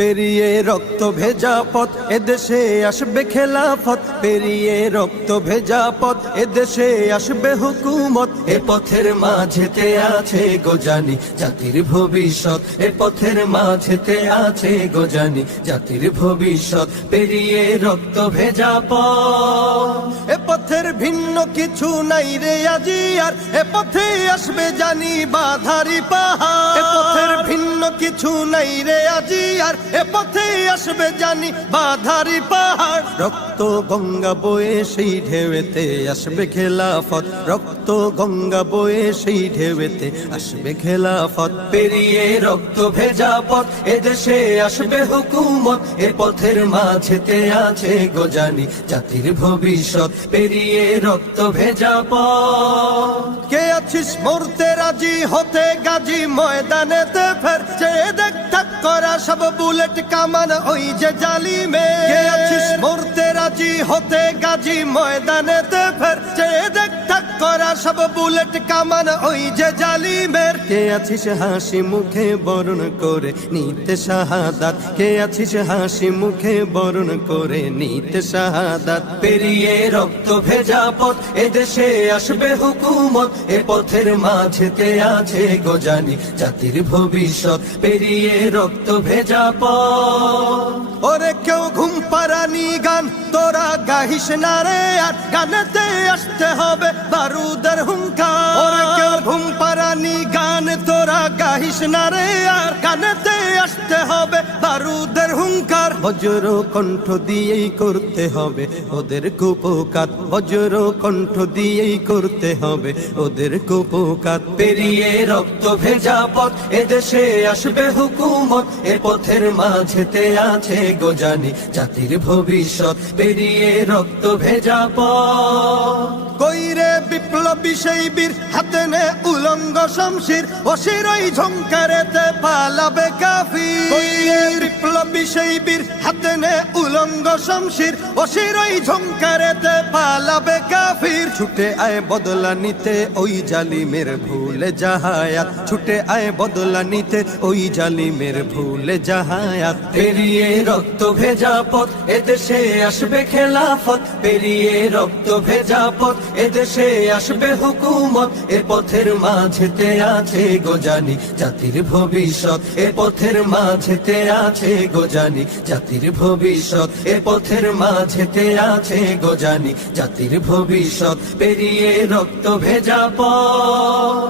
পেরিয়ে রক্ত ভেজা পথ এদেশে আসবে খেলাফত, পেরিয়ে রক্ত ভেজা পথ এদেশে আসবে হুকুমত। এ পথের মাঝেতে আছে গোজানি জাতির ভবিষ্যৎ, এ পথের মাঝেতে আছে গোজানি জাতির ভবিষ্যৎ। পেরিয়ে রক্ত ভেজা পথ, এ পথের ভিন্ন কিছু নাই রে আজি আর, এ পথে আসবে জানি বাধারি পাহাড়। এ পথের ভিন্ন কিছু নাই রে আজি আর, এ পথে আসবে জানি বাধারি পাহাড়। রক্ত গঙ্গা বয়ে সেই ঢেউতে আসবে খেলাফত, রক্ত গঙ্গা বয়ে সেই ঢেউতে আসবে খেলাফত। পেরিয়ে রক্ত ভেজা পথ এদেশে আসবে হুকুমত, এ পথের মাঝেতে আছে গোজানি জাতির ভবিষ্যৎ। পেরিয়ে রক্ত ভেজা পথ, কে আছিস মরতে রাজি হতে গাজী ময়দানেতে ফের, চেয়ে দেখ থাক করা সব বুলেট কামান ওই যে জালিমে। কে আছিস মরতে রাজি হতে গাজী ময়দানেতে ফের, চেয়ে দেখ থাক করা সব বুলেট কামান ওই যে জালিমের। কে আছিস হাসি মুখে বরণ করে নিতে শাহাদাত, কে আছিস হাসি মুখে বরণ করে নিতে শাহাদাত। পেরিয়ে রক্ত ভেজা পথ এদেশে আসবে হুকুমত, এ পথের মাঝেতে আছে গোজানি জাতির ভবিষ্যৎ। পেরিয়ে রক্ত ভেজা পথ, ওরে কেউ ঘুম পাড়ানি গান তোরা গাহিস না রে আর, গানেতে আসতে হবে বারুদের হুঙ্কার। ওরে কেউ ঘুম পাড়ানি গান তোরা গাহিস না রে আর, গানেতে আসতে হবে বারুদের হুঙ্কার। বজ্র কণ্ঠ দিয়েই করতে হবে ওদের কুপকাত, বজ্র কণ্ঠ দিয়েই করতে হবে ওদের কুপকাত। পেরিয়ে রক্ত ভেজা পথ এদেশে আসবে হুকুমত, এ পথের মাঝেতে আছে গোজানি জাতির ভবিষ্যৎ। পেরিয়ে রক্ত ভেজা পথ, কইরে বিপ্লবী সেই বীর হাতে নে উলঙ্গ শমশির, অশিরই ঝংকারেতে পালাবে কাফির। কইরে বিপ্লবী সেই বীর হাতে নে উলঙ্গ শমশির, অশিরই ঝংকারেতে পালাবে কাফির। ছুটে আয় বদলা নিতে ওই জালিমের ভুলে জাহায়াত, ছুটে আয় বদলা নিতে ওই জালিমের ভুলে জাহায়াত। পেরিয়ে রক্ত ভেজা পথ এদেশে আসবে খেলাফত, পেরিয়ে রক্ত ভেজা পথ এদেশে আসবে হুকুমত, এ পথের মাঝেতে আছে গোজানি জাতির ভবিষ্যৎ। এ পথের মাঝেতে আছে গোজানি জাতির ভবিষ্যৎ, এ পথের মাঝেতে আছে গোজানি জাতির ভবিষ্যৎ। পেরিয়ে রক্ত ভেজা পথ।